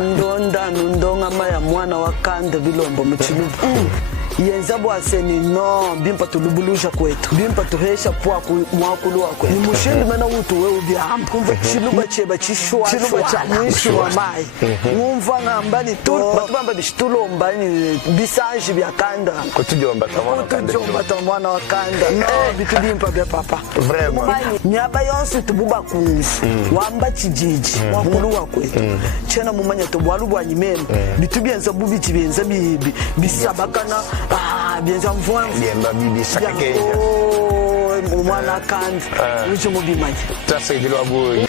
ndonda nundonga maya mwana wakanda bilombo muchilubu yenza bwaseni no bimpa tulubuluja kwetu bimpa tuhesha pwa mwakulu wako ni mushindi mana utu we ubyamba kumva chiluba cheba chishwa chiluba cha mwisho wa mai umva ngambani to batubamba bishitulomba ni bisanji byakanda kutujomba ta mwana wakanda no bitu bimpa bya papa vraiment nyaba yonse tububa kunzi wamba chijiji mwakulu wako chena mumanya to bwalubwa nyimema bitu byenza bubi chibenza bisabakana bienza mvua biemba bibi sakake mwana kandi ucho mubimanya tasegilwa boy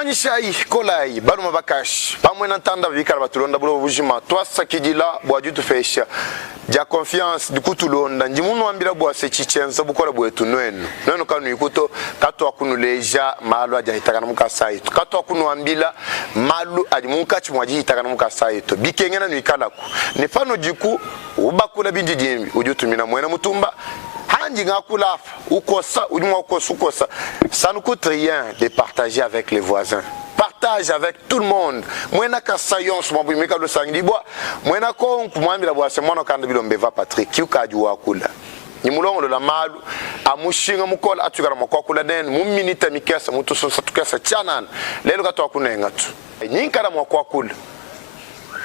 Anishai kolai baruma bakash pamwe nantanda bikara batulonda bulo bujima twasakidila bwajutu fesha ja confiance dikutulonda njimuno ambira bwa secichenza bukora bwetu nwenu neno kanu ikuto kato akunuleja malu aja hitakana mukasaitu kato akunuambila malu ajimuka chimwaji hitakana mukasaitu bikengena nuikalako nifano jiku ubakula binjijimbi ujutumina mwena mutumba hanji ngakulafa ukosa ulimwa ukosa ça nous coûte rien de partager avec les voisins. Partage avec tout le monde. Mwena ka sayons mwabu meka lo sangi bwa mwena ko mwambi la bwa se mwana kanda bilombe va Patrick kiuka juwa kula ni mulongo la malu amushinga mukola atukara makokula den mu minute mikesa mutu so satukesa chanan lelo ka to kunenga tu nyinkala mwakokula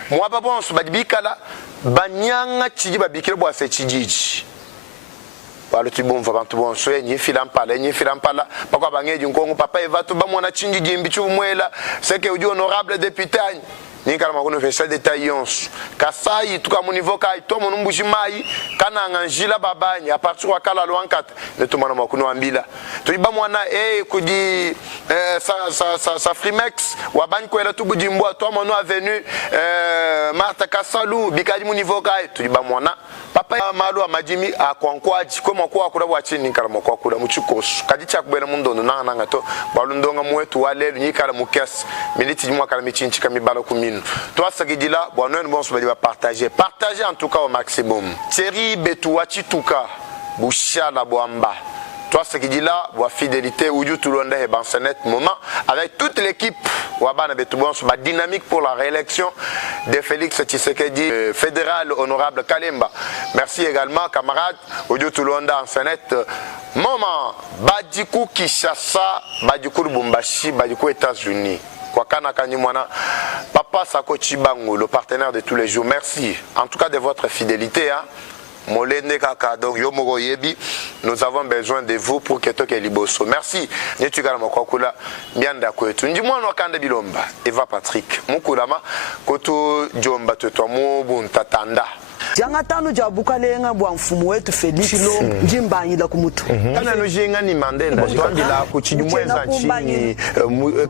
mwaba bonso badibikala banyanga chiji babikira bwa se chijiji Palo tibumva bantu bonso nyi filampala pakwa bangeji nkongo papa evatu bamwana chingi jimbi chumwela seke uji honorable député ni kala makono fesa détaillance kasai tuka mu niveau kai to mo numbushi mai kana nganjila babanya a partir wa kala loankata ne to mana makono ambila to bamwana kudi sa frimex wa ban ko ela tubu jimbwa to mo no avenue Martha Kasalu bikaji mu niveau kai to bamwana papa malu amajimi akwankwaji ko mako akura bwachini kala mako akura muchikosu kadicha kubena mundondo nanga to balundonga mwetu walelu nyikala mukes militi jimwa kala michinchi kamibala kuminu to asagidila bwana bon so ba partager en tout cas au maximum Thierry Betuachi tuka bushala bwamba toi ce qui dit là wa fidélité ou tout le monde bansenet moment avec toute l'équipe wabana betubon sur dynamique pour la réélection de Félix Tshisekedi fédéral honorable Kalemba. Merci également camarades ou tout le monde bansenet moment Badikou Kinshasa Badikou Lubumbashi Badikou États-Unis kwa kana kanyimwana papa Sako Chibango le partenaire de tous les jours. Merci en tout cas de votre fidélité hein. Molene kaka donc yomoro yebi nous avons besoin de vous pour que toke liboso merci nyetukala makokula bianda kwetu ndimwana wakanda bilomba Eva Patrick mukulama koto jomba tetwa mu buntatanda janga tanu jabuka lenga bwa mfumu wetu Felix njimbanyila kumutu kana no jenga ni mandenda twandila ku chinyumwenza chini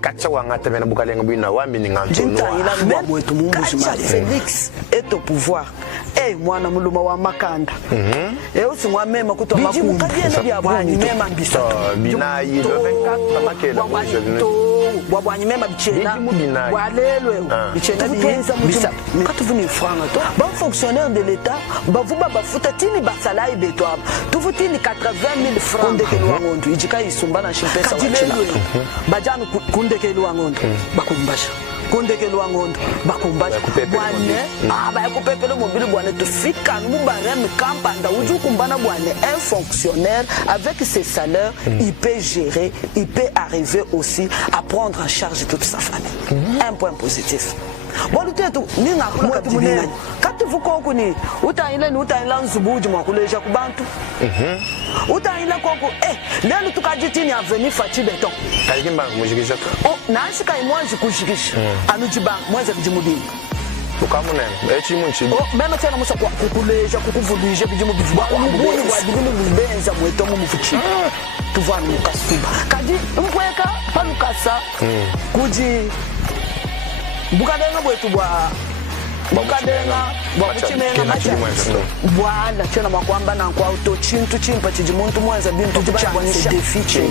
kacha wangata bena buka lenga bwina wambi ni nganto no njintanyila mwa wetu mungu jimali Felix est au pouvoir mwana muluma wa makanda usimwa mema kutoa makumu kabienda bya bwanyi mema mbisa binayi le 24 makela bwanyi mema bichena walelwe bichena biyenza mbisa katuvuni franga to bon fonctionnaire de l'état bavuba bafuta tini basala ibeto aba tuvutini 80,000 francs ndekelwa ngondu ijika isumba na shimpesa wachila bajanu kundekelwa ngondu bakumbasha kundekelwa ngondo bakumbaza bwane bayakupepela mobile bwane tufika nubare mkampanda ujukumbana bwane un fonctionnaire avec ses salaires il peut gérer il peut arriver aussi à prendre en charge toute sa famille un point positif bon tetu ninga kula katimune kativuko kuni utaila nzubuji mwakuleja kubantu utaila koko lelo tukajitini avenue Fachi Beton kayimba mujikisha nashika imwanzi kushikisha anujiba mwanza bijimudini ukamune munchi mema tena musa kukuleja kukuvulija bijimubivu ubuni wadibini bubenza mwetomo mufuchi tuvana mukasuba kadi mkweka palukasa kuji bukadenga bwetu bwa bukadenga bwa kuchimenga macha bwana tena makwamba na kwa auto chintu chimpa chijimuntu mwanza bintu jibakwanisha defiche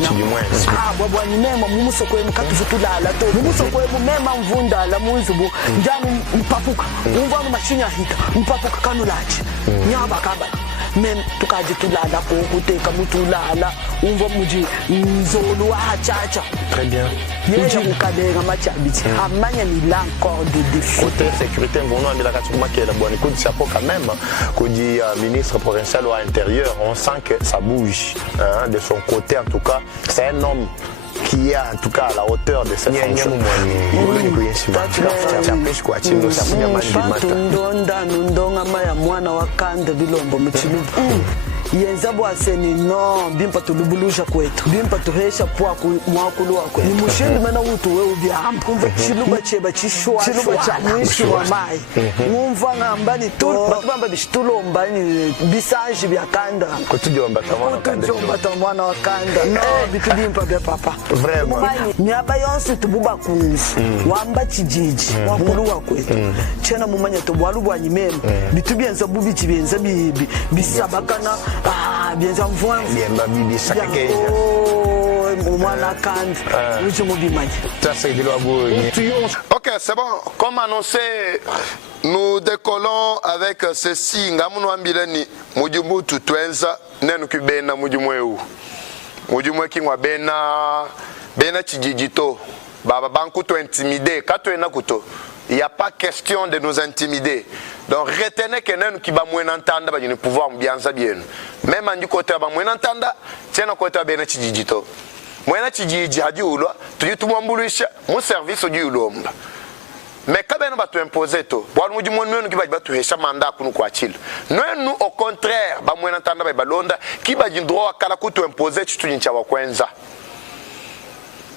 bwa nyema mumuso kwenu katuvutulala to mumuso kwenu mema mvunda la munzubu njani mpapuka umva mashini ahita mpapuka kanulachi nyaba kaba même tukaje tulala ko kuteka mutulala umva muji nzolo achacha très bien muji mukadera machabiti amanya ni là encore de défis côté sécurité ngono ambila katukuma kela bwana coup de chapeau quand même kodi ministre provincial au intérieur on sent que ça bouge de son côté en tout cas c'est un homme qui est en tout cas à la hauteur de cette fonction. yenza bwaseni no bimpa tulubulusha kwetu bimpa tuhesha pwa mwakulu wako ni mushindi mana utu we ubyamba kumva chiluba cheba chishwa chiluba cha mwishi wa mai umva ngambani to batubamba bishitulomba ni bisanji byakanda kutujomba ta mwana wa kanda no bitubimpa bya papa vraiment nyaba yonse tububa kunzi wamba chijiji wakulu wakwetu chena mumanya to bwalubwa nyimema bitubyenza bubi chibenza bibi bisabakana bien envoie bien babi sakake mwana kandi uche mubimanya ça c'est de OK, c'est bon. Comme annoncé, nous décollons avec ceci ngamuno ambilani mujumu tutwenza nenu kibena mujumu eu mujumu kingwa bena chijijito baba banku to intimider kato ena kuto. Il n'y a pas question de nous intimider. Donc retenez que nous qui va moins entendre ba pouvoir bien ça bien. Même du côté ba moins entendre, tiens côté ba na chijito. Moi na chijiji hadi ulo, tu mwambulisha mon service du ulomba. Mais quand ben ba tu imposer to, bo mu jumo nous qui ba tu hesha mandat kunu kwa chile. Nous au contraire ba moins entendre ba londa qui ba droit kala ku tu imposer tu ncha wa kwenza.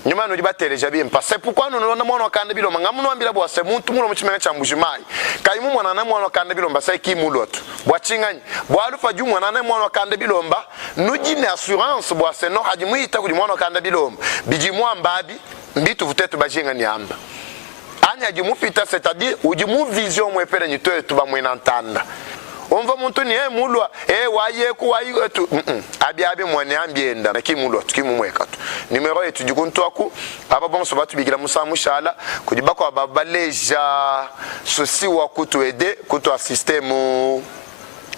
Nyuma no dibatele jabi mpase pourquoi nous non mwana kande bilomba ngamuno ambila bwa se muntu mulo muchimenya cha mbujimai kaimu mwana na mwana kande bilomba sai ki muloto bwa chinganya bwa alufa ju mwana na mwana kande bilomba nujine assurance bwa se no haji muita ku mwana kande bilomba biji mwambabi mbitu vutetu bajinga ni amba anya ji mupita c'est-à-dire uji mu vision mwepere nyito tu ba mwenantanda on va monter ni mulwa waye ku wayi tu abi mwane ambienda na kimulwa tukimumweka tu numero yetu jikuntoku aba bonso batu bigira musa mushala kudibako ababaleja sosi wa kutu aider kutu assister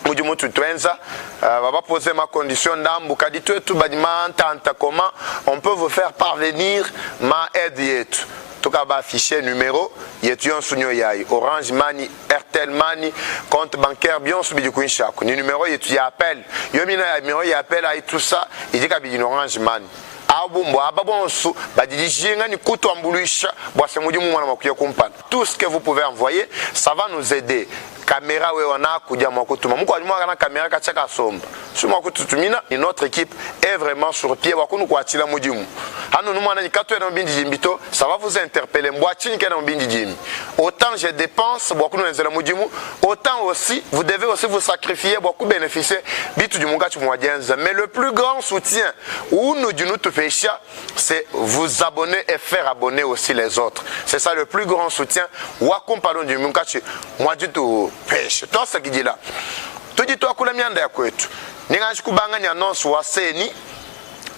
mujumu tutwenza va poser ma condition d'ambu kadito tu badima tanta comment on peut vous faire parvenir ma aide yetu tuka ba afficher numéro yetu sunyo yai Orange Money Airtel Money compte bancaire bien subi ku inshaku ni numéro yetu ya appel yo mina ya numéro ya appel ay tout ça il ka bi Orange Money abumbo ababonso badijinga ni kutu ambuluisha bwase mujumu mwana makuya kumpana tout ce que vous pouvez envoyer ça va nous aider caméra we wana kuja mwakutuma muko alimwa kana caméra kachaka somba suma kututumina ni notre équipe est vraiment sur pied wakunu kuachila mujimu hano numwana ni katwe na mbindi jimbito ça va vous interpeller mbwachini kana mbindi jimi autant je dépense bwakunu nzela mujimu autant aussi vous devez aussi vous sacrifier beaucoup bénéficier bitu jumunga chumwajenza mais le plus grand soutien où nous du nous fesha c'est vous abonner et faire abonner aussi les autres c'est ça le plus grand soutien wakumpalo du mungachi moi du tout pêche toi ça qui dit là tu dis toi kula mianda ya kwetu ningashi kubanganya annonce wa seni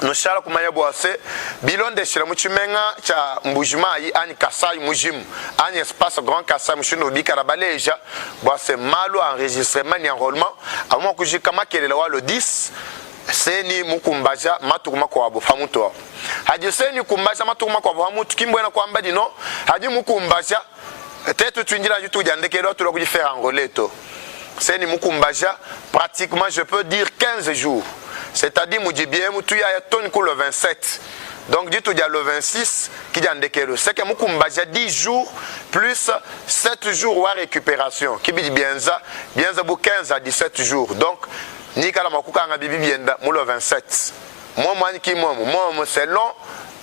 no shala kumanya bwase bilonde shira muchimenga cha mbujimai ani kasai mujimu ani espace grand kasai mushino bikara baleja bwase malo enregistrement ni enrôlement amwa kujika makelela wa le 10 seni mukumbaja matukuma kwa abo famuto haji seni kumbaja matukuma kwa famuto kimbwena kwamba dino haji mukumbaja tete tuinjila jutu jandekelo tu lokuji faire enrôler seni mukumbaja pratiquement je peux dire 15 jours c'est-à-dire mujibie mutu ya toni ko le 27 donc dit tout le 26 qui jandekelo c'est que mukumbaja 10 jours plus 7 jours wa récupération qui bi bienza bu 15 à 17 jours donc ni kala makuka nga bibi bienda mu le 27 moi qui moi selon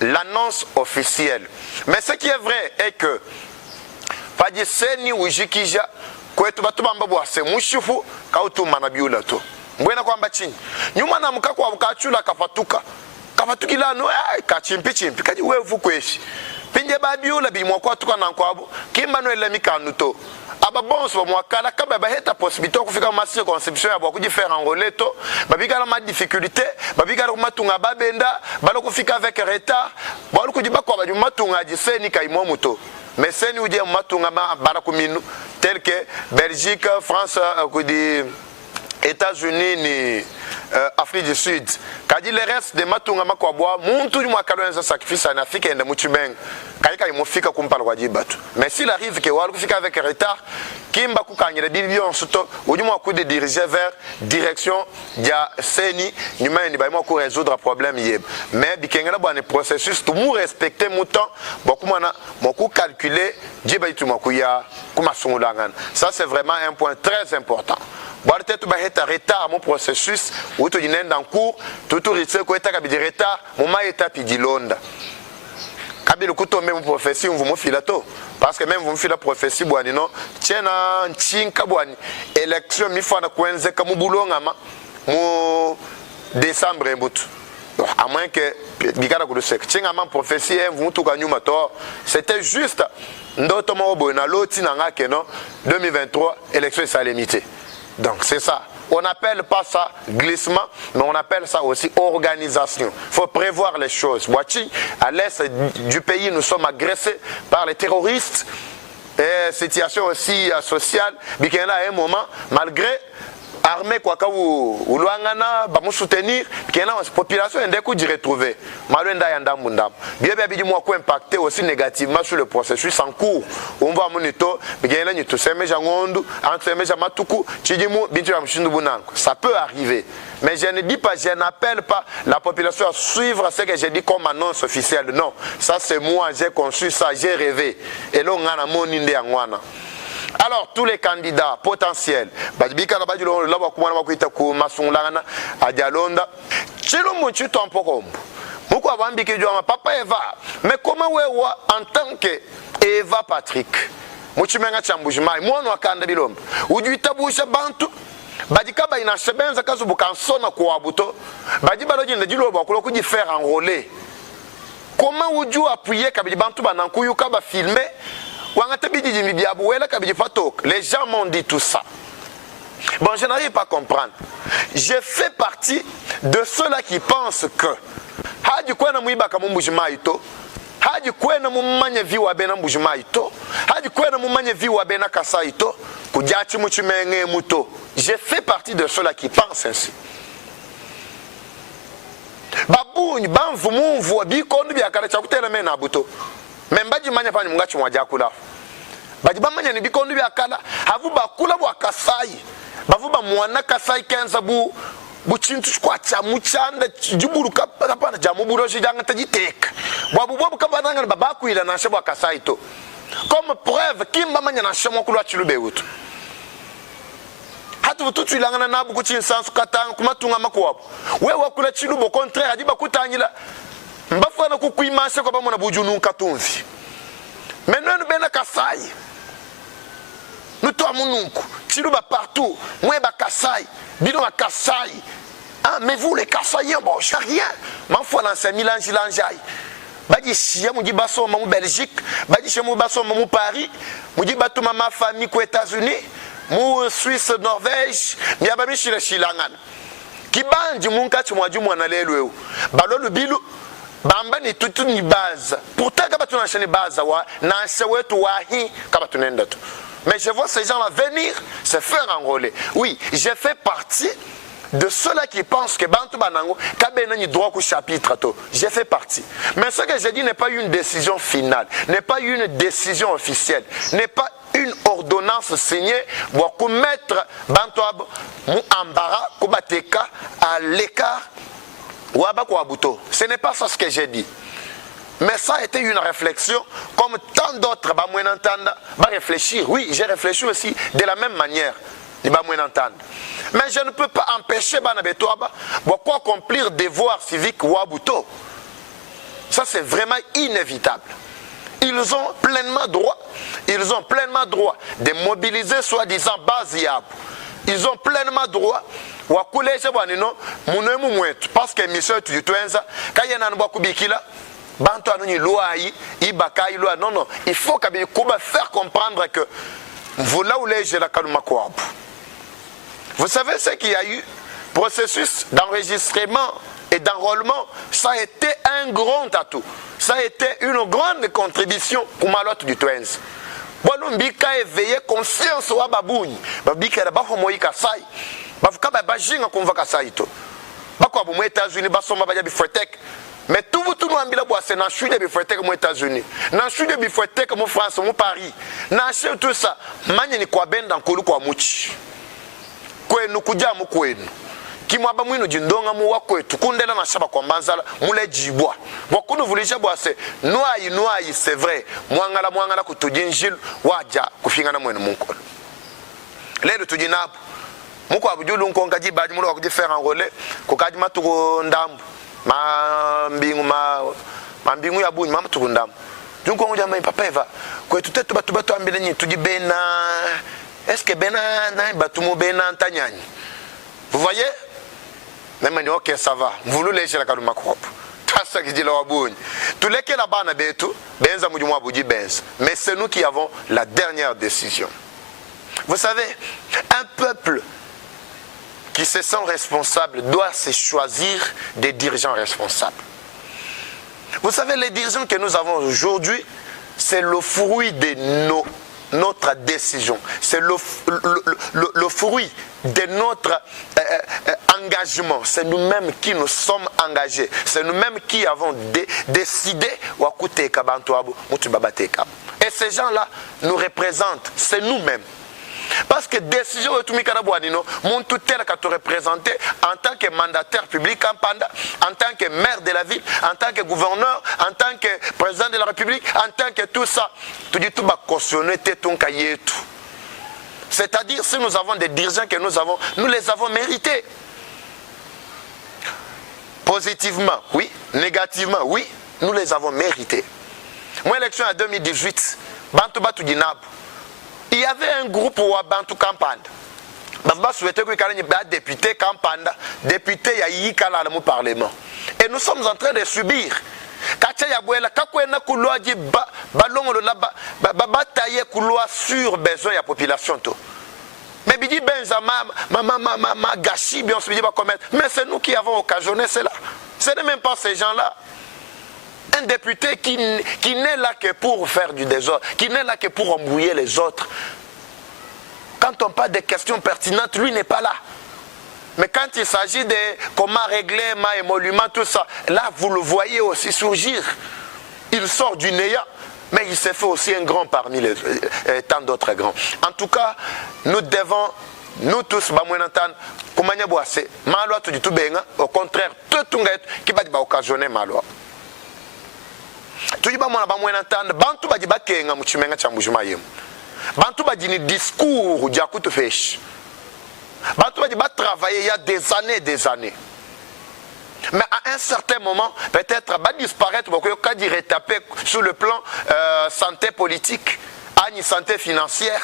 l'annonce officielle mais ce qui est vrai est que fajiseni ujikija kwetu batu bamba bwase mushifu kautuma na biula to mbwena kwamba chini nyuma na mkako abukachula kafatukila no kachimpi kaji wevu kweshi pinje babiula bimwa kwa tuka na kwabo kimba no elemi kanuto aba bonso mwakala kaba ba heta possibilité kufika masse conception ya bwakuji faire enrôler to babikala ma difficulté babikala matunga babenda baloko fika avec retard baloko diba kwa ba matunga jiseni kaimo muto mais c'est nous dire matunga barakuminu tel que Belgique, France, États-Unis ni Afrique du Sud. Kadi le reste de matunga makwabwa muntu ni mwakalo sacrifice en Afrique et de mutumeng. Kaika imofika kumpala kwa jibatu. Mais s'il arrive que walu fika avec retard, kimba kukanyele bibion soto, udi mwa de diriger vers direction dia seni nyuma ni ba mwa ko résoudre problème yeb. Mais bikengela bwa ne processus tout mou respecter mouton, beaucoup mana moku calculer jiba itu makuya kuma sungulangana. Ça c'est vraiment un point très important. Boarte tu baheta retard mon processus ou tu n'es en cours tout risque ko eta kabidi retard mon ma eta pidi londa kabili kutombe mon prophétie on vous mo filato parce que même vous me filer la prophétie boani non tiena nchinka boani élection mi fana kwenze ka mubulonga ma mo décembre mbutu à moins que bikara ko sek chinga ma prophétie vous tout ka nyuma to c'était juste ndoto mo bona loti na ngake non 2023 élection est limitée. Donc c'est ça. On n'appelle pas ça glissement, mais on appelle ça aussi organisation. Il faut prévoir les choses. À l'est du pays, nous sommes agressés par les terroristes. Et situation aussi sociale. Mais là, à un moment, malgré armée quoi ou loangana ba soutenir que la population est coup de retrouver malenda yanda mundam bien bien moi ko impacter aussi négativement sur le processus en cours on va monito bien là ni tout ça mais jangondu entre mais matuku chidimu bintu mshindu bunanko ça peut arriver mais je ne dis pas je n'appelle pas la population à suivre ce que j'ai dit comme annonce officielle non ça c'est moi j'ai conçu ça j'ai rêvé et là on a moninde yangwana. Alors tous les candidats potentiels, badibika na badilo laba kumana bakuita ku masungulana ajalonda chilo muchu tompokombo muko abambike jwa papa Eva mais comment wewa en tant que Eva Patrick muchu menga chambujimai mwono akanda bilombo ujuitabusha bantu badika ba ina sebenza kazu bukansona kwa buto badiba loji ndilo bakulo kuji faire enrôler comment uju appuyer kabidi bantu banankuyu kaba filmer. Les gens m'ont dit tout ça. Bon, je n'arrive pas à comprendre. Je fais partie de ceux-là qui pensent que Hadi kwena muibaka mumbujima ito, Hadi kwena mumanye viwa bena mbujima ito, Hadi kwena mumanye viwa bena kasa ito, Kujachi muchimenge muto. Je fais partie de ceux-là qui pensent ainsi. Babouni, banvu mumvu, bikondi biakara chakutela mena buto. Membaji manya pani mungachi mwajakula. Baji bamanya ni bikondi biakala, havu bakula bwa kasai. Bavu ba mwana kasai kenza buchintu kwa cha muchanda jiburu kapana jamuburo shijanga tajiteka. Babu kabananga babaku ila na shebwa kasai to. Comme preuve kimba manya na shemwa kulwa chilube utu. Hatu tutu ilangana nabu kuchinsansu katanga kumatunga makuwabu. Wewe wakula chilubo contraire adiba kutanyila. Mbafana kukuimashe kwa bamona bujunu katunzi. Maintenant bena kasai. Nous to mununku, chiluba partout, mweba kasai, bino ba kasai. Ah mais vous les kassaïens bon, je rien. M'enfoi dans ces mélange lanjai. Badi chia mu di baso mu Belgique, badi chia mu baso mu Paris, mu di batu mama famille aux États-Unis, mu Suisse, Norvège, mi abami shila shilangana. Kibandi munka chumwaju mwana lelo. Balo lubilu bamba ni tutu ni base. Pourtant kaba tunashani base wa na wetu wahi kaba tunenda tu. Mais je vois ces gens-là venir se faire enrôler. Oui, j'ai fait partie de ceux-là qui pensent que Bantu Banango kabena ni droit au chapitre to. J'ai fait partie. Mais ce que j'ai dit n'est pas une décision finale, n'est pas une décision officielle, n'est pas une ordonnance signée pour mettre Bantu mu ambara kubateka à l'écart. Ce n'est pas ça ce que j'ai dit. Mais ça a été une réflexion comme tant d'autres va réfléchir. Oui, j'ai réfléchi aussi de la même manière. Mais je ne peux pas empêcher Banabetoaba de accomplir des devoirs civiques ou Abuto. Ça c'est vraiment inévitable. Ils ont pleinement droit de mobiliser soi-disant Baziab. Ils ont pleinement droit parce que mission tu tuenza kayena nbo kubikila bantu anuni loi ibakai loi non il faut faire comprendre que vous là où les la kaluma quoi. Vous savez ce qu'il y a eu processus d'enregistrement et d'enrôlement, ça a été un grand atout, ça a été une grande contribution pour malote du tuenza. Bika éveiller conscience wa babouni babika ba homoika sai bavuka ba jinga konvaka saito bakwa bo mu États-Unis basomba ba bifretek mais tout nous ambila bo c'est na chude bifretek mu États-Unis na chude bifretek mu France mu Paris na acheter tout ça manye ni kwa benda nkulu kwa muchi kwenu kuja mu kwenu kimwaba mwino jindonga mu wakwetu kundela na shaba kwa mbanzala mule jibwa wakunu vulisha bwase noayi c'est vrai mwangala kutujinjil waja kufingana mwenu munkolo lelo tujinapo muko abujulu nkonga jibaji mulo wakujifera ngole kukaji matuko ndambu mambingu ya bunyi mama tuko ndambu junko ngoja mba papa eva kwetu tetu batu ambele nyi tujibena est-ce que bena na batu mo bena ntanyani vous voyez même ni ok ça va vous les la kaluma crop tasa kijila wabunyi tuleke la bana betu benza mujumwa buji benza mais c'est nous qui avons la dernière décision. Vous savez, un peuple qui se sent responsable doit se choisir des dirigeants responsables. Vous savez, les dirigeants que nous avons aujourd'hui, c'est le fruit de notre décision. C'est le fruit de notre engagement. C'est nous-mêmes qui nous sommes engagés. C'est nous-mêmes qui avons décidé. Et ces gens-là nous représentent. C'est nous-mêmes. Parce que décision de tout Mikarabuanino, mon tutelle qui te représenté en tant que mandataire public en tant que maire de la ville, en tant que gouverneur, en tant que président de la République, en tant que tout ça, tu dis tout va cautionner ton cahier tout. C'est-à-dire si nous avons des dirigeants que nous les avons mérités. Positivement, oui. Négativement, oui. Nous les avons mérités. Moi, élection en 2018, Bantouba Tudinab. Il y avait un groupe où Bantou Kampanda. Baba souhaitait que les députés Kampanda, députés Yaïkala au Parlement. Et nous sommes en train de subir. Kacha Yabouela, Kakwena Kouloa dit ballon batailler Kouloa sur besoin de la population. Mais Bidi Benzama, ma gâchis, bien on se dit pas commettre. Mais c'est nous qui avons occasionné cela. Ce n'est même pas ces gens-là. Un député qui n'est là que pour faire du désordre, qui n'est là que pour embrouiller les autres. Quand on parle des questions pertinentes, lui n'est pas là. Mais quand il s'agit de comment régler ma émolument, tout ça, là vous le voyez aussi surgir. Il sort du néant, mais il s'est fait aussi un grand parmi tant d'autres grands. En tout cas, nous devons, nous tous, au contraire, tout qui va occasionner malheur. Tu dis pas moi entendre bantu ba dibakenga mu chimenga cha mbujuma yemu bantu ba dini discours dia kutu fesh bantu ba travailler il y a des années mais à un certain moment peut-être va disparaître beaucoup ka di retaper sur le plan santé politique ani santé financière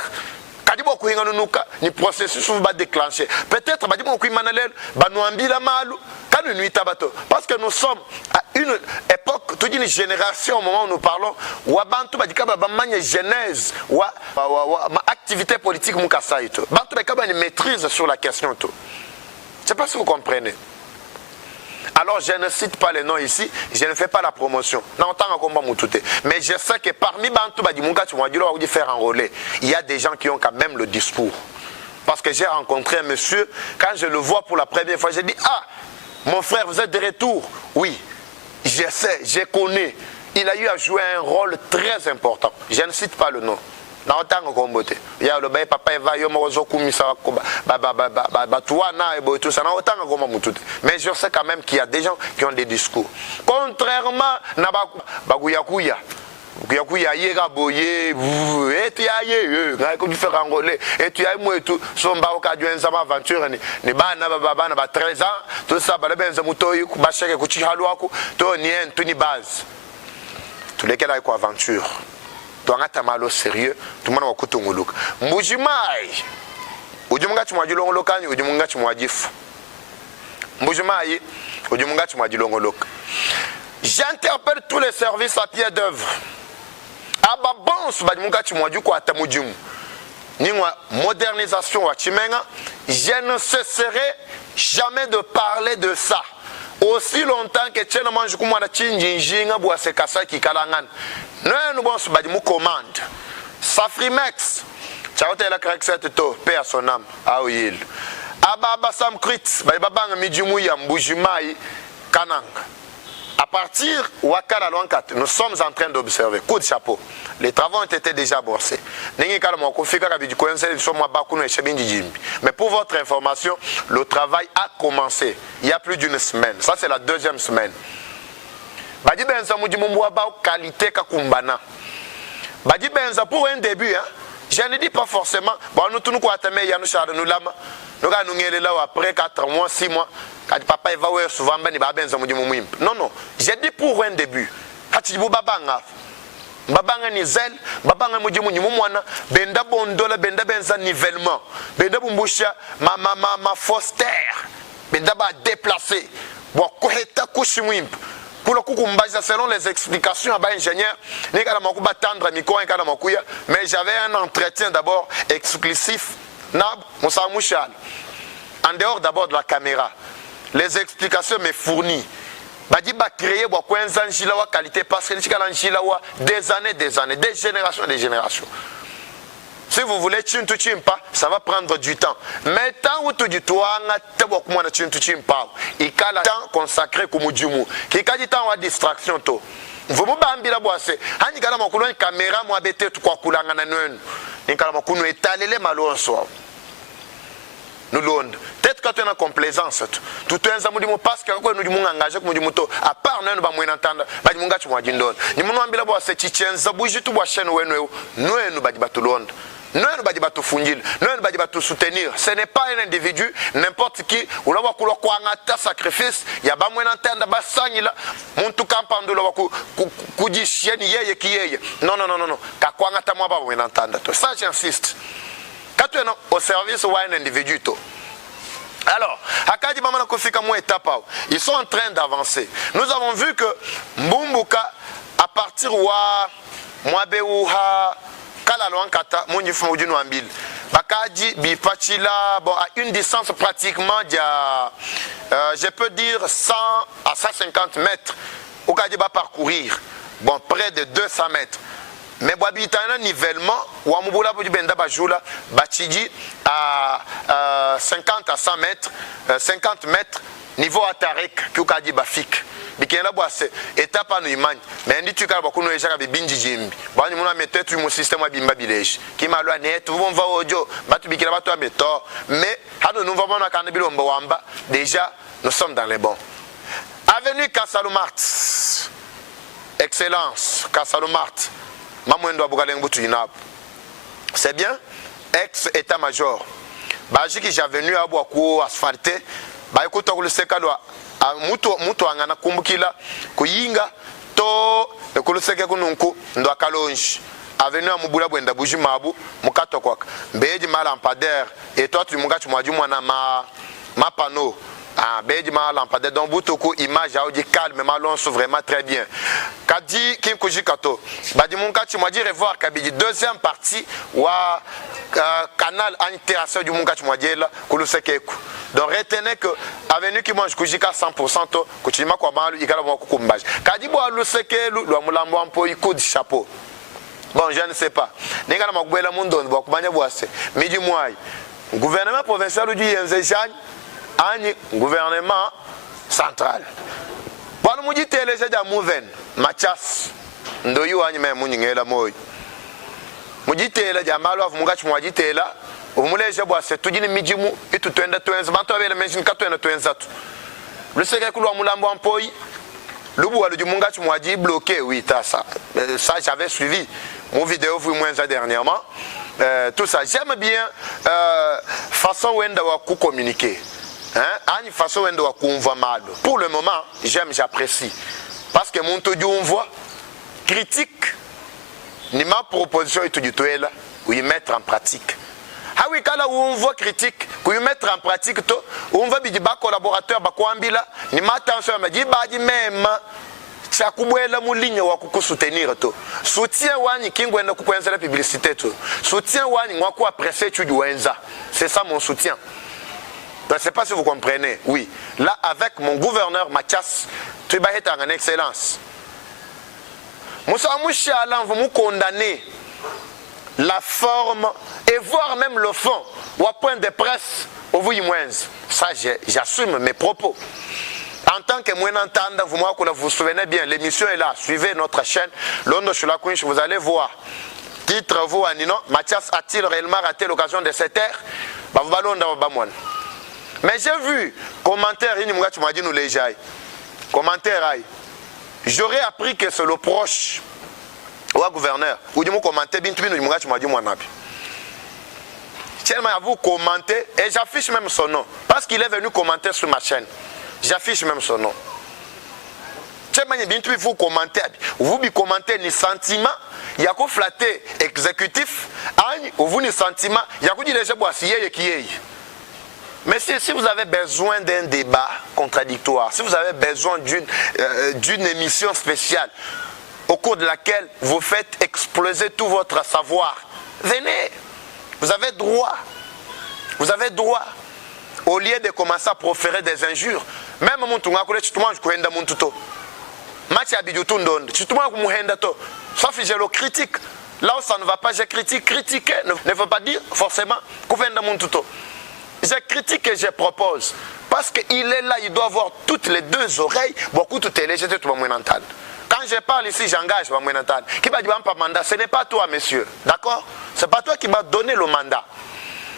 kadibo kuinga nunuka ni processus va déclencher peut-être ba dimo kuimanalel ba nuambila malu kanu nuita bato parce que nous sommes à une époque toute une génération au moment où nous parlons wabantu ba dikaba ba manye genèse wa ma activité politique mukasa ito bantu ba kaba ni maîtrise sur la question to. Je sais pas si vous comprenez. Alors je ne cite pas les noms ici, je ne fais pas la promotion. Mais je sais que parmi Bantou Badimunga, faire enrôler, il y a des gens qui ont quand même le discours. Parce que j'ai rencontré un monsieur, quand je le vois pour la première fois, j'ai dit, ah, mon frère, vous êtes de retour. Oui, je sais, je connais. Il a eu à jouer un rôle très important. Je ne cite pas le nom. Mais je sais quand même qu'il y a des gens qui ont des discours. Contrairement à Bagouyakuya. Kuyakuya yega boye et tu aye ko du faire enrôler et tu aye moi et tout somba au cadre d'une aventure ni bana ba 13 ans tout ça ba benza mutoyi ku ba cheke ku chihalwako to ni en tuni base tous lesquels ay ko aventure to ngata malo sérieux tout monde wa kutunguluka mbujimai ujumunga chimwajilongoloka ni ujumunga chimwajifu mbujimai ujumunga chimwajilongoloka. J'interpelle tous les services à pied d'œuvre. Modernisation à Chimenga, je ne cesserai jamais de parler de ça. Aussi longtemps que tu ne manges comme la Chinjinga Boise Kassa qui Kalangan. Nous nous commande. Safrimex, tu as la correction de paix à son âme. Ah oui. Ababa Samkrit, Babanga Mijumu ya Mbujimai, Kananga. À partir de Wakala Loankat, nous sommes en train d'observer. Coup de chapeau. Les travaux ont été déjà borsés. Mais pour votre information, le travail a commencé il y a plus d'une semaine. Ça, c'est la deuxième semaine. Badi Benza Moudjimouba qualité Kakumbana. Badi Benza pour un début, hein, je ne dis pas forcément. Bon, nous tous nous croyons nous lama. Nous allons nous là après 4 mois, 6 mois. Quand papa va voir souvent, non, non. J'ai dit pour un début. Quand tu dis babanga, babanga nizel, babanga mujimu ni mumwana, benda bondola, benda benza nivellement, benda bumbusha, ma fausse terre, benda ba déplacer, bon koheta kushimwimp. Pour le coup, selon les explications à l'ingénieur, mais j'avais un entretien d'abord exclusif. En dehors d'abord de la caméra, les explications me fournies. Badi ba créer qualité parce que des années, des générations, des générations. Si vous voulez pas, ça va prendre du temps. Mais tant où tu dis toi, il y a le temps consacré comme Djumou. Qui a du temps à distraction to. Vous me bambila boisse. Hani kala makulo une caméra moi bete tu kwa kulanga na nenu. Ni kala makuno étalé malo soir. Nous l'on. Peut-être que tu as une complaisance. Tout un zamudi mo parce que nous dit mon engagé comme du moto. À part nous ba moyen entendre. Ba di munga tu mo dindon. Ni mo ambila boisse chichenza buji tu bo chaîne wenu. Nous ba di batulon. Nous ne pouvons pas fungir, nous ne pouvons pas soutenir. Ce n'est pas un individu, n'importe qui. Ou là, on va faire sacrifice. Il y a pas moins d'entendre, il y a mon tout campando là, on dit chien yé qui yé. Non, non, non, non, non. Quand on a pas moins d'entendre. Ça, j'insiste. Quand tu es au service ou un individu, alors, ils sont en train d'avancer. Nous avons vu que Mbumbuka, à partir de Mwabeuha, Bakaji, Bipachila, bon, à une distance pratiquement, je peux dire 100 à 150 mètres, au cas de parcourir, bon, près de 200 mètres. Mais Boabitana nivellement, ou à Mouboula Benda Bajoula, Bachidi à 50 à 100 mètres, 50 mètres, niveau Atarek, Kukadi Bafik. Bikena boise étape à Nuiman mais ndi tu ka ba kuno ejaka bibinji jimbi bani muna metetu mu système wa bimba bileji ki malwa net vous va audio batu bikira batu ameto mais hado nous vamos na kana bilombo wamba déjà nous sommes dans les bons. Avenue Kassalumart, excellence Kassalumart, mamwendo abukalengu tuyinab, c'est bien ex état-major baji ki j'avenue abwaku asphalté ba ekuta kulisekalo mutu angana kumbukila kuyinga to ekuluseke kununku ndo akalonji avenue amubula bwenda buji mabu mukato kwaka beji mala lampadaire et toi tu munga tu mwaju mwana ma panneau beji mala lampadaire donc butoko image a dit calme malonso vraiment très bien kadi kinkuji kato badi munga tu mwaji revoir kabidi deuxième partie wa canal interaction du munga tu mwadjela kuluseke ku. Donc retenez que avenue qui mange kujika 100% to kuchima kwa malu ikala mwa kukumbaje kadibo aluseke lu mulambo ampo iko di chapeau. Bon, je ne sais pas. Ningala makubela mundo bo kumanya bwase midi mwai gouvernement provincial du Yenzejani ani gouvernement central bwana muji teleje ja Mouven Machas ndo yu ani me munyingela moyo muji tele ja malo afu mungachi mwaji tela umuleje bwase tujini mijimu itu twenda twenza bantu abele mention ka twenda twenza tu le seke kulwa mulambo ampoi lubu walu mungachi mwaji bloqué oui ça j'avais suivi mon vidéo vous moins dernièrement tout ça j'aime bien façon wenda wa ku communiquer hein une façon wenda wa kuumva malo pour le moment j'apprécie parce que mon todu on voit critique ni ma proposition et tout du toela ou y mettre en pratique. Ah oui, quand on voit critique, qu'on y mettre en pratique, on va dire que collaborateur, bakwambila, ni ma attention, me dit bah dit même, chakubuela mouligne wa kuku soutenir to. Soutien wani kingwe na kukuenza la publicité to. Soutien wani mwako apprécier tu duenza. C'est ça mon soutien. Je ne sais pas si vous comprenez. Oui. Là, avec mon gouverneur Mathias, tu vas être en excellence. Moussa Mouchi Alain, vous me condamnez la forme et voire même le fond. Ou à point de presse, au vous y moins. Ça, j'assume mes propos. En tant que moi entendre, vous vous souvenez bien, l'émission est là. Suivez notre chaîne. Londo Shula Quinch, vous allez voir. Titre, vous, Anino, Mathias a-t-il réellement raté l'occasion de cette ère? Mais j'ai vu commentaire, commentaire, j'aurais appris que c'est le proche ou gouverneur. Ou du commentaire, tellement à vous commenter, et j'affiche même son nom. Parce qu'il est venu commenter sur ma chaîne. J'affiche même son nom. Vous commentez, vous commentez les sentiments, il y a qu'à flatter exécutif, vous les sentiments, il y a qu'à dire les gens qui est. Mais si vous avez besoin d'un débat contradictoire, si vous avez besoin d'une émission spéciale au cours de laquelle vous faites exploser tout votre savoir, venez, vous avez droit. Vous avez droit. Au lieu de commencer à proférer des injures, même si sauf que je le critique. Là où ça ne va pas, je critique. Critiquer ne veut pas dire forcément que je critique et je propose. Parce qu'il est là, il doit avoir toutes les deux oreilles, beaucoup de télé, je tout le monde entendre. Quand je parle ici, j'engage mon mandat. Qui va dire pas mandat? Ce n'est pas toi, monsieur. D'accord? Ce n'est pas toi qui m'a donné le mandat.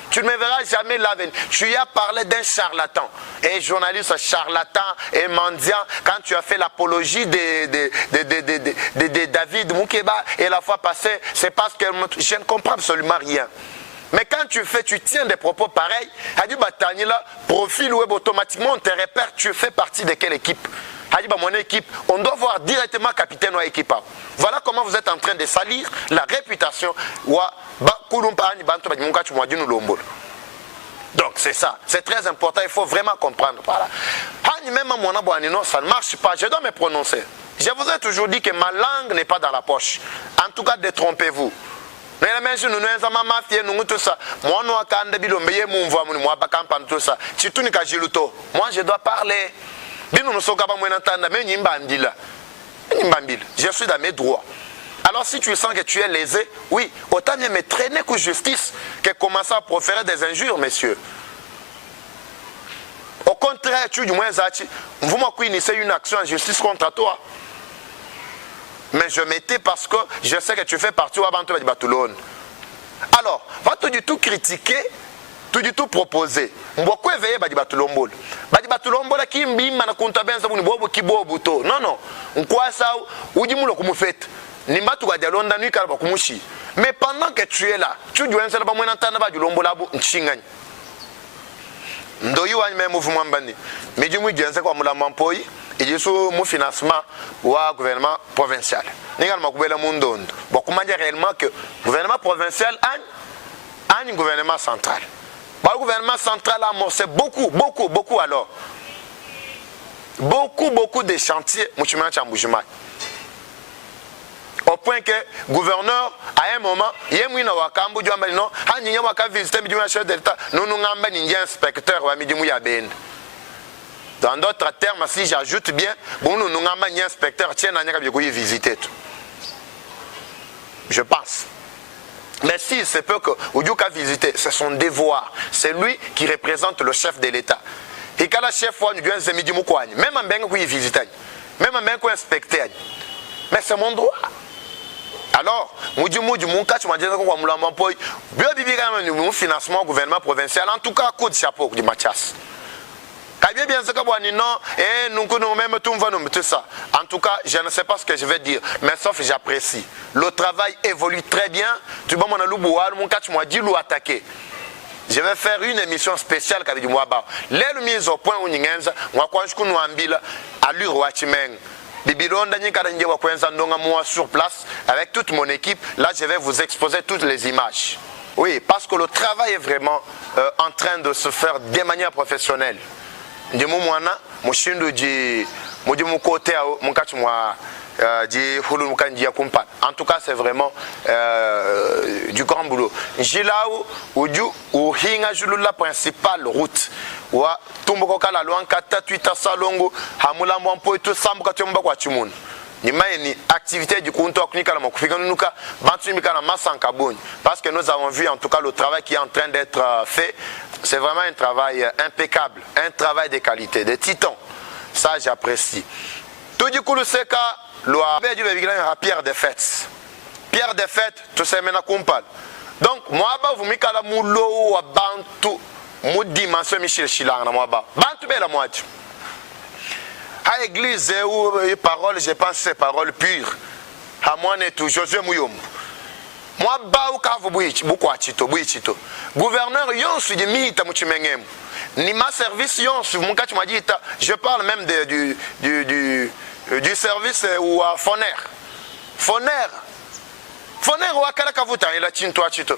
Tu ne me verras jamais là. Tu as parlé d'un charlatan. Et journaliste charlatan et mendiant, quand tu as fait l'apologie de David Moukeba et la fois passée, c'est parce que je ne comprends absolument rien. Mais quand tu tiens des propos pareils, profil web automatiquement on te repère, tu fais partie de quelle équipe? Mon équipe, on doit voir directement capitaine ou équipe. Voilà comment vous êtes en train de salir la réputation. Donc c'est ça, c'est très important, il faut vraiment comprendre par là. Ça ne marche pas, je dois me prononcer. Je vous ai toujours dit que ma langue n'est pas dans la poche. En tout cas, détrompez-vous. Moi, je dois parler. Je suis dans mes droits. Alors si tu sens que tu es lésé, oui, autant mieux me traîner que justice que commencer à proférer des injures, messieurs. Au contraire, tu du moins vous m'initiez une action en justice contre toi. Mais je m'étais parce que je sais que tu fais partie de Batoulon. Alors, va-tu du tout critiquer, tout du tout proposer. Mboko éveillé badi batulombolo. Badi batulombolo ki mbima na kuntabenza buni bobo kibobo to. Non non. Nkwasa ujimulo kumufeta. Nimbatu kwa dialonda nuika ba kumushi. Mais pendant que tu es là, tu dois enseigner ba mwana tanda ba julombola bu nchingani. Ndoyi wanye mouvement mbani. Mejumu diense kwa mula mampoi. Il y a un financement au gouvernement provincial. Nous avons réellement que le gouvernement provincial a un gouvernement central. Le gouvernement central a amorcé beaucoup alors. Beaucoup de chantiers. Au point que le gouverneur, à un moment, il y a un visité le chef de l'État. Nous avons un inspecteur. Dans d'autres termes, si j'ajoute bien, nous avons un inspecteur qui a visité. Je pense. Mais si c'est peu que Oudjouka visité, c'est son devoir. C'est lui qui représente le chef de l'État. Et quand le chef voit, nous devons se dire, même en bien qu'il visite, même en bien qu'il inspecte. Mais c'est mon droit. Alors, nous disons que nous financement au gouvernement provincial, en tout cas, coup de chapeau de Mathias. En tout cas, je ne sais pas ce que je vais dire, mais sauf que j'apprécie. Le travail évolue très bien. Je vais faire une émission spéciale avec moi. Les mises au point où nous sur place avec toute mon équipe. Là, je vais vous exposer toutes les images. Oui, parce que le travail est vraiment en train de se faire de manière professionnelle. En tout cas, c'est vraiment du grand boulot. J'ai là où la principale route. La loi activité du parce que nous avons vu en tout cas le travail qui est en train d'être fait C'est vraiment un travail impeccable, un travail de qualité, de titan. Ça, j'apprécie. Tout du coup, le seka, loi, Pierre de Fête. Pierre de Fête, tout ça, maintenant qu'on parle. Donc, moi, vous m'avez dit que vous avez une dimension Michel Chilang. Bantu bela moitié. À l'église, paroles, je pense c'est paroles pures. À moi, n'est tout Josué Mouyom. Moi, ba ou kavu buichito. Gouverneur yonsu de mita muchimengem. Ni ma service yonsu mukati madita. Je parle même du service ou à Foner. Foner ou à Kalakavuta il a tinto chito.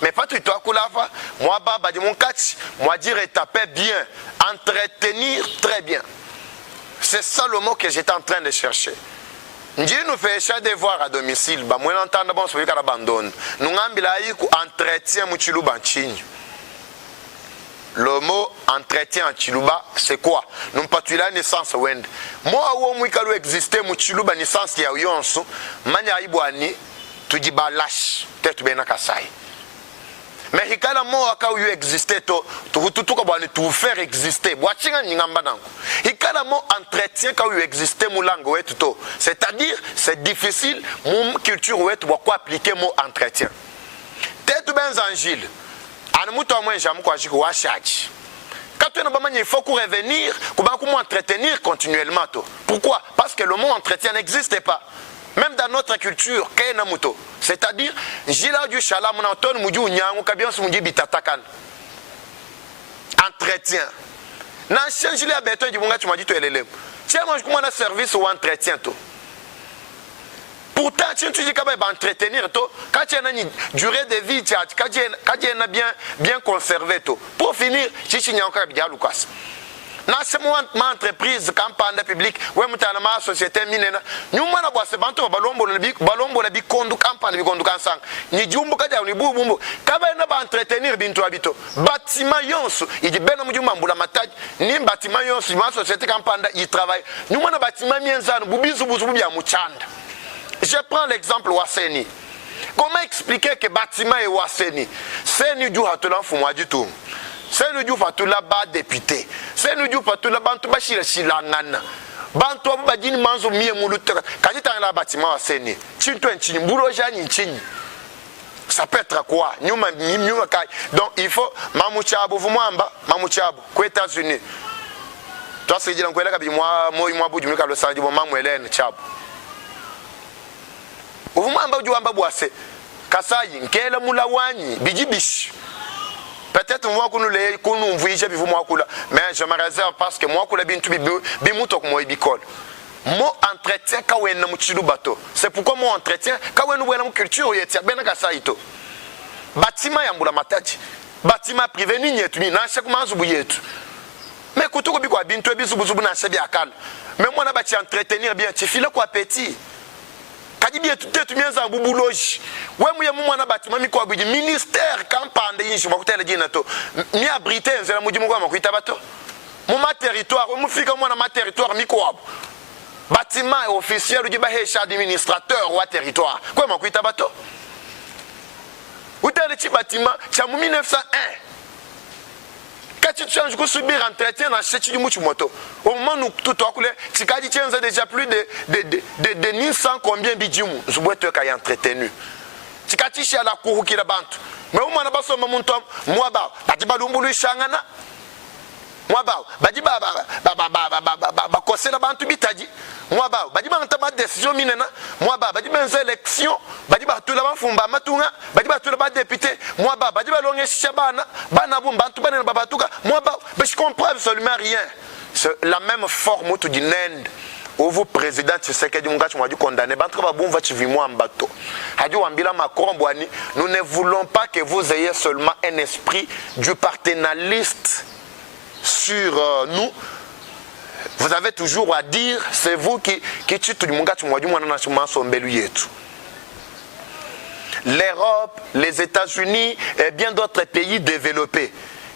Mais pas tout à Koulava, moi baba de mon catch, moi dire taper bien, entretenir très bien. C'est ça le mot que j'étais en train de chercher. Nous fait chaque devoir à domicile, bah moi l'entendre bon celui qui abandonne. Nous ambilaï entretien muchiluba chini. Le mot entretien en chiluba c'est quoi? Nous pas tu la naissance wend. Moi où moi quand exister muchiluba naissance ya yonso, manya ibwani tu dis balash, peut-être bien nakasai. Mais hikala mo aka yu exister to tutuka bwani tu faire exister bwachinga nyingamba nango hikala mo entretien ka yu exister mulango wetu to c'est-à-dire c'est difficile mon culture wetu bwa appliquer mo entretien tetu benzangile ana muto amwe jamu kwa jiko wa charge quand tu n'as pas il faut revenir comment entretenir continuellement to pourquoi parce que le mot entretien n'existe pas. Même dans notre culture, c'est-à-dire, Jila du Shalam, Anton Moudjou Nyangou, Kabian Soumdi Bitatakan. Entretien. Nan change les abétons du Bunga, tu m'as dit, tu es l'élève. Tiens, moi, je commande un service ou entretien, toi. Pourtant, tu dis qu'il va entretenir, toi. Quand tu as une durée de vie, quand tu as bien conservé, toi. Pour finir, tu as encore bien Lucas. Dans ce moment, ma entreprise, campagne publique, ouais, ma société minena, nous mana bois se bantu balombo la bi kondu campagne bi kondu kansang. Ni jumbo kaja ni bumbu. Kaba na ba entretenir bintu habito. Bâtiment yonsu, il dit bena mujuma mbula mataj, ni bâtiment yonsu, ma société campagne il travaille. Nous mana bâtiment mienzano, bubizu buzu ya muchanda. Je prends l'exemple Waseni. Comment expliquer que bâtiment est Waseni? C'est ni du hatolan fumwa du tout. C'est nous du fatou là-bas député. C'est nous du fatou là-bas tout bachir silangana. Bantu abadini manzo miye mulutra. Quand tu as un bâtiment à Séné, tu as un chini, boulojani chini. Ça peut être quoi? Donc il faut Mamouchabou, vous m'amba, Mamouchabou, aux États-Unis. Toi, c'est dire que moi, Boudjou, le sang du moment, Hélène, Chab. Vous m'amba du Wamba Boissé. Kasayi, Nkela Moulawani, Bidibish. Peut-être moi que nous voyageons vivre moi mais je me réserve parce que moi que la bintu bimuto ko moi bicole. Mon entretien ka wena muchilu bato. C'est pourquoi mon entretien ka wena wena culture yetia benaka saito. Bâtiment ya mbula matati. Bâtiment privé ni nyetu ni na chaque manzu buyetu. Mais kutuko biko bintu bizu buzu na sebi akal. Mais moi na bati entretenir bien, tu files quoi petit. Kadibie tout mienza bubuloji wemu ya mumwana batima mikwa bidi ministère kampande yinshi makutele jina to mi abrité nzela mujimu kwa makuita bato mu ma territoire mu fika mwana ma territoire mikwa bâtiment officiel ujiba hesha administrateur wa territoire kwa makuita bato utele chi bâtiment cha mu 1901 quand tu changes pour subir entretien dans cette moto au moment où tout a coulé tu as déjà plus de 1100 combien bidjum je bois te kay entretenu tu as à la cour qui la bantu mais au moment où on monte moi ba badiba lumbulu shangana moi ba badiba ba kosé la bantu bitaji moi ba badiba ntama décision minena moi ba badiba élection badiba tout la fumba matunga badiba tout la député moi ba badiba longe shabana bana bumba tout bana babatuka moi ba je comprends absolument rien. C'est la même forme tout d'une Inde où vous président Tshisekedi Mungachi m'a dit condamné bantre ba bon va tu moi en bateau hadi wambila Macron boani nous ne voulons pas que vous ayez seulement un esprit du paternaliste sur nous. Vous avez toujours à dire, c'est vous qui tuez tout le monde. L'Europe, les États-Unis et bien d'autres pays développés.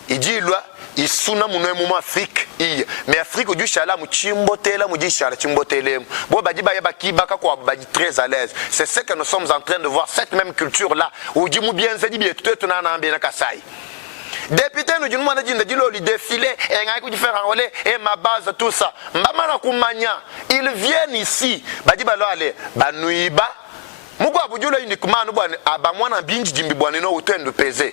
Il dit là, il souna mon moment Afrique. Mais Afrique du chala mu chimbotela mu di chala chimbotele. Bo badi ba yaba ki baka ko badi très à l'aise. C'est ce que nous sommes en train de voir cette même culture là. Où dit mu bien zedi bien tout na na bien kasai. député nous dit mwana jinda dilo li défilé et ngai ku faire enrôler et ma base tout ça mbamana kumanya ils viennent ici badi balo ale banuiba muko abujulo uniquement no bwana abamwana binji jimbi bwana no utendo peser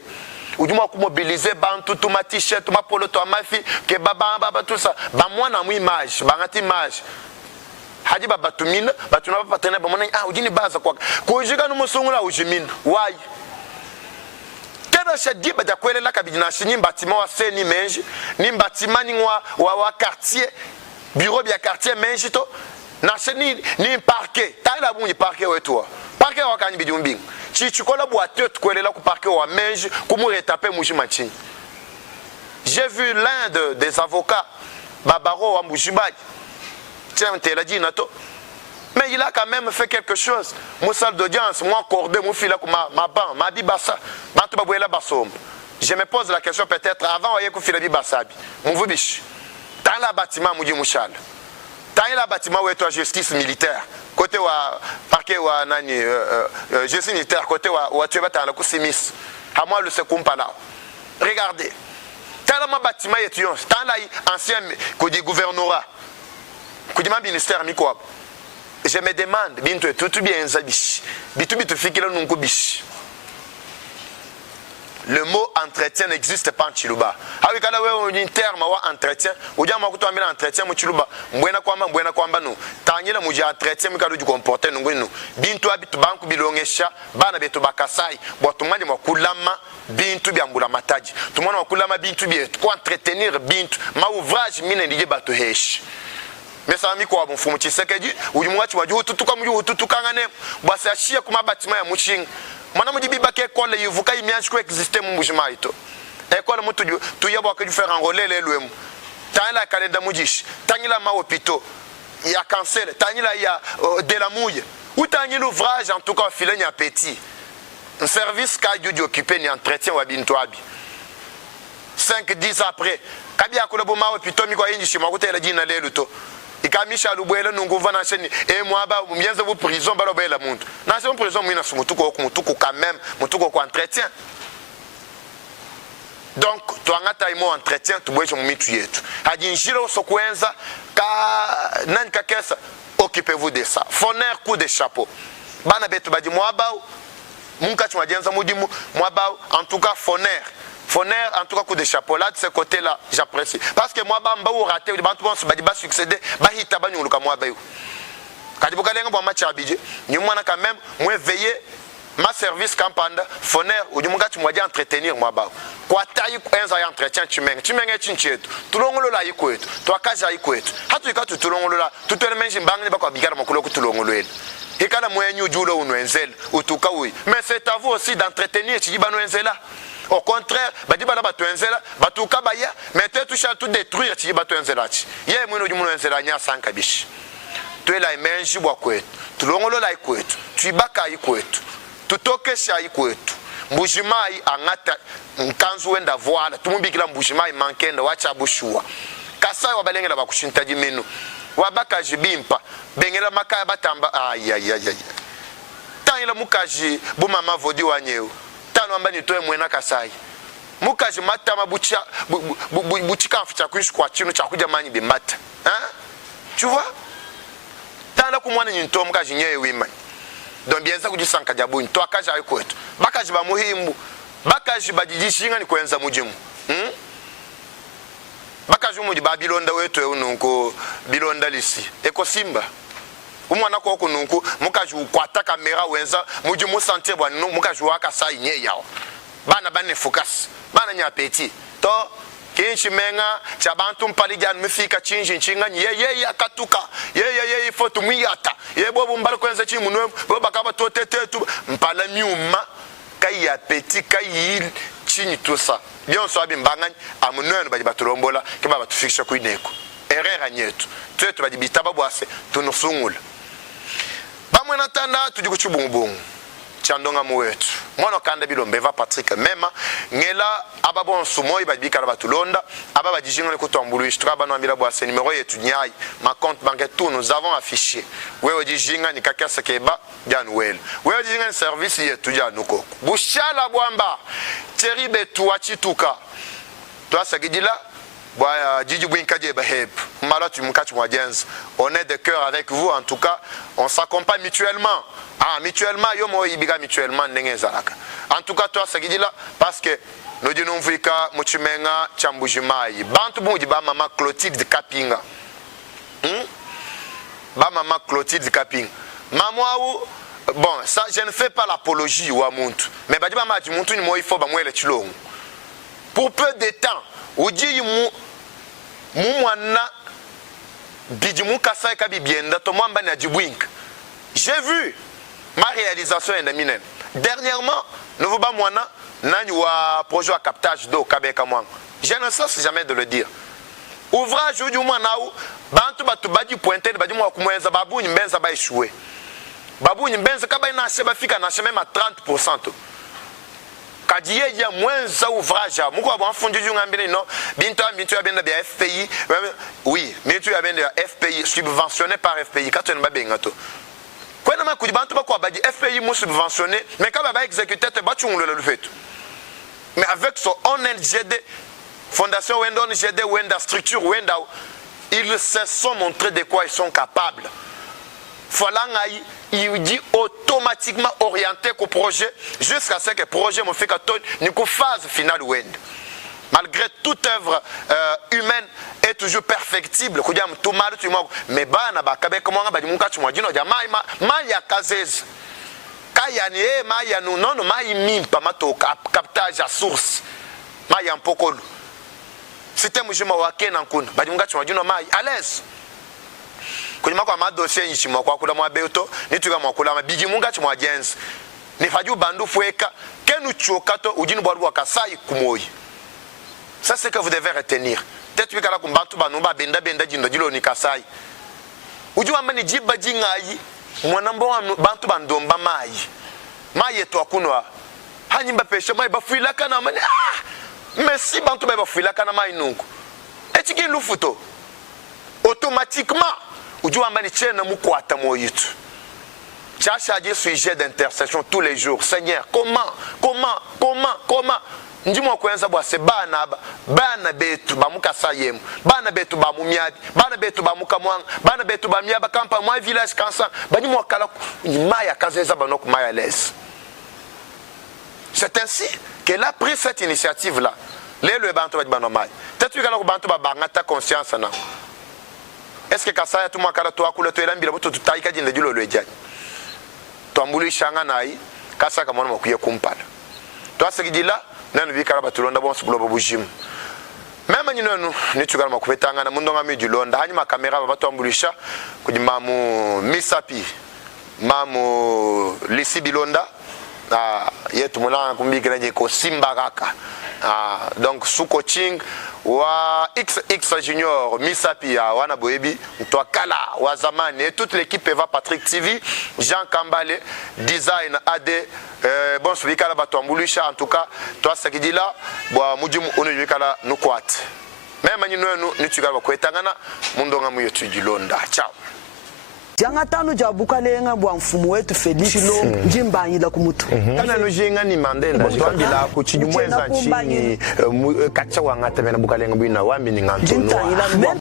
ujuma ku mobiliser bantu tout ma t-shirt ma polo to ma fille que baba tout ça ba mwana mu image bangati image haji baba tumina batuna ba patena ba mwana ujini baza kwa kujika no musungula ujimina why tena shadi ba jakwelela kabidina shini bâtiment wa seni menji ni bâtiment ni wa quartier bureau bien quartier menji to na shini ni parquet taila bunyi parquet wetu parquet wa kanyi bidumbing chichikola boîte tukwelela ku parquet wa menji kumu retaper mujimachi. J'ai vu l'un des avocats babaro wa Mbujibayi tiens tela dit nato mais il a quand même fait quelque chose mon salle d'audience moi accordé mon fil ma ban ma bibasa bantu babwela basom. Je me pose la question peut-être avant oye ku fila bibasabi mon vubish dans la bâtiment muji mushal dans la bâtiment wetu justice militaire côté wa parquet wa nani justice militaire côté wa tu bata la ku simis à moi le sekumpa là regardez dans la bâtiment yetu dans la ancien côté gouvernorat côté ministère miko. Je me demande, bintu tout bien zabish, bitu fikira nunku bish. Le mot entretien n'existe pas en Chiluba. Awi kala we un terme wa entretien, uja makuto amila entretien mu Chiluba, mbwena kwamba no. Tanyela muja entretien mukalo du comporter nungwenu. Bintu abitu banku bilongesha, bana betu bakasai, botumani makulama bintu biambula mataji. Tumwana makulama bintu bietu, ko entretenir bintu, ma ouvrage mine ndiye batu hesh. Mais ça mi kwa mfumu Tshisekedi ujumwachi waju tutuka mju tutuka ngane basi ashia kuma batima ya mushinga mana mujibiba ke kole yivuka imyanshi ko existe mu mujima ito ekole mutu tuyabo akaju faire enrôler les lwemu tanyila kalenda mujish tanyila ma hôpitaux ya cancer tanyila ya de la mouille ou tanyila ouvrage en tout cas filenya petit un service ka dju occuper ni entretien wa bintu abi 5-10 après kabi akolo bo ma hôpitaux mi ko yinji shima kutela jina lelo to ikamisha lubwela nunguva na sheni mwaba myenze bu prison balo bela muntu na se prison mwina sumutuko quand même mutuko ko entretien donc to angata imo entretien tubweje mu mitu yetu ajinjiro sokwenza ka nani ka kesa occupez-vous de ça foner coup de chapeau bana betu baji mwaba munka chwajenza mudimu mwaba en tout cas foner en tout cas coup de chapeau là de ce côté là j'apprécie parce que moi bamba ou raté les bantu bon se ba succéder ba hita ba nyuluka moi ba yo kadi bukalenga bo match abidje ni mwana quand même moi veiller ma service campanda foner ou munga tu moja entretenir moi ba kwa tayi enza ya entretien chimenge chinchetu tulongolo la yikwetu to akaja yikwetu hatu ikatu tulongolo la tutele menji mbangani ba kwa bigara makulo ku tulongolo ele ikala mwenyu julo unwenzela utuka oui mais c'est à vous aussi d'entretenir chibano enzela. Au contraire, badi bala batu enzela, batu kabaya, mais tu touches tout détruire ti batu enzela ti. Ye mwino di mwino enzela nya sanka bishi. Tu la imenji bwa kwetu. Tu longolo la kwetu. Tu ibaka kwetu. Tu tokesha kwetu. Mbujimai angata nkanzu wenda voila. Tu mbikila mbujimai mankenda wacha bushua. Kasai wabalengela bakushintaji menu. Wabaka jibimpa. Bengela makaya batamba ay. Tanyela mukaji bumama vodi wanyeu. Tano ambani toe mwena Kasai mukaji matama buchika aficha kuishi kwa chino cha kuja manyi bimata tu vois tanda kumwana nyinto mukaji nyewe wima donc bienza kujisanka jabuni to akaja ayikwetu bakaji ba muhimbu bakaji bajijishinga ni kwenza mujimu bakaji mu Babilonda wetu ununko bilonda lisi eko simba umwana ko kununku mukaji ukwata kamera wenza muji musantie bwa mukaji waka sai nye yao bana bane focus bana nya petit to kinchi menga cha bantu mpalijan mfika chinji nchinga ye akatuka ye foto mwiyata ye bobu mbalo kwenza chi munwe boba kaba to tetetu mpala miuma kai ya petit kai chini tout ça bien so abimbangani amunwe baji batulombola ke baba tufikisha kuineko erreur anyetu twetu baji bitaba bwase tunusungula bamwe natanda tujikuchubungu Chandonga Mouetu. Moi, kande bilombe va Patrick Mema. Ngela, ababon sumoy, badbika la batulonda. Ababa dijingo le kutambulu, istraba no amila boise numéro yetu nyai. Ma compte bancaire tout, nous avons affiché. Wewe dijinga ni kaka sekeba, Januel. Wewe dijinga ni service yetu Januko. Bushala Bwamba, Thierry Betu, Achituka. Toi, Sagidila, Djidji Bouinkaje Baheb. Malatu Mkachu Mwadjenz. On est de cœur avec vous, en tout cas, on s'accompagne mutuellement. Ah, mutuellement, yo mo ibiga mutuellement ndenge zalaka. En tout cas, toi, Sagidila, parce que nous disons Vika, Muchumenga, Chambujimai. Bantu Boudi, ba maman Clotilde Kapinga. Ba maman Clotilde Kapinga. Maman, bon, ça, je ne fais pas l'apologie ou à Muntu. Mais Badiba Madi Muntu, il faut le tulong. Pour peu de temps, ou dit Mouana Bidimu Kasai Kabibienda, Tomamba Nadjibwink. J'ai vu ma réalisation est minen. Dernièrement, nous voulons Mouana, Nanywa projet à captage d'eau, Kabekamouang. Je ne sais jamais de le dire. Ouvrage du Mouanaou, Bantu Batubadi pointé, Badi Mouakumouenza, Babou, Nimbenza ba échoué. Babou, Nimbenza Kabaina Sebafika n'a même à 30%. Kadiye ya moins ouvrage muko ba fondu ngambele non binto ya benda bien FPI oui binto ya benda FPI subventionné par FPI katone ba benga to kwa na makudi bantu ba ko ba di FPI mo subventionné mais quand ba exécuter te ba tshungulo le fait mais avec son ONGD fondation Wenda ONGD Wenda structure Wenda ils se sont montrés de quoi ils sont capables. Falangaï, il dit automatiquement orienté au projet jusqu'à ce que le projet me fait une phase finale. Malgré toute œuvre humaine est toujours perfectible. Mais captage à source. C'était à l'aise. Kujima kwa madossier nchimo kwa kula mwabeto nituga mwakula mabigi munga chimwa jenzi nifaju bandu fueka kenu chokato ujini bwaru wakasai kumoyi. Ça c'est que vous devez retenir. Peut-être que la kumbantu banumba benda jindo jilo ni kasai. Ujua mani jiba jingai mwanambo bantu bandomba mai. Mai yetu akunwa. Hanyimba pesha mai bafuila kana mani merci bantu bafuila kana mai nungu. Etiki lufuto. Automatiquement Ujua mbani chena mukwata moyitu. Chachaje sujet d'intercession tous les jours. Seigneur, comment Ndimo kwenza bwa se bana betu bamukasa yemu. Bana betu bamumiadi, bana betu bamukamwanga, bana betu bamiaba kampa mwa village kansa. Bani mwa kala maya kazeza banok maya les. C'est ainsi qu'elle a pris cette initiative là. Le bantu ba banomai. Peut-être que la bantu ba bangata conscience na. Est-ce que Kasaya tout makala to akula to elambira buto tutaika jinde julo lweja twambuli shanga nai kasa kama mwana makuye kumpala to asegidila nanu bikara batulonda bonse bulo bujim mema nyinonu nitukala makubetanga na mundo ngami julonda hanyuma kamera batwambulisha kujima mu misapi mamu lisi bilonda yetu mulanga kumbikira nje ko simba kaka donc sous coaching wa XX Junior Misapi wana boebi toi kala wa zamani et toute l'équipe Eva Patrick TV Jean Kambale design AD bon subikala batwambulisha en tout cas toi sakidila bwa mujimu onuyikala nukwat même nyinwenu nitukala bakwetangana mundonga muyetu jilonda ciao Janga tanu jabuka lenga bwa mfumu wetu Felix lo njimbanyila kumutu kana nujinga ni Mandela twandila ku chinyumweza chini kacha wangata mena buka lenga bwina wambi ni ngantono